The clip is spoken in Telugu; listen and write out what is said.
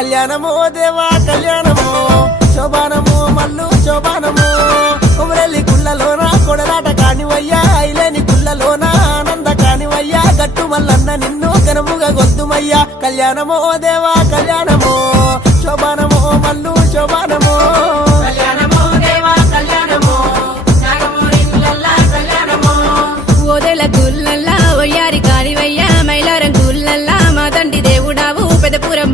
కళ్యాణమో దేవా కళ్యాణమో శోభానమో మల్లు శోభానమో కుమరెల్లి గుళ్ళలోన కొడలాట కానివయ్యా ఐలేని గుళ్ళలోన ఆనంద కానివయ్యా గట్టు మల్లన్న నిన్ను ఘనముగా గొద్దుమయ్యా కళ్యాణమో దేవా కళ్యాణమో శోభానమో మల్లు శోభానమో ఓదెల గుల్లల్లా ఒయ్యారి కానివయ్యా మైలారం గుల్లల్లా మా తండ్రి దేవుడావు పెదపురం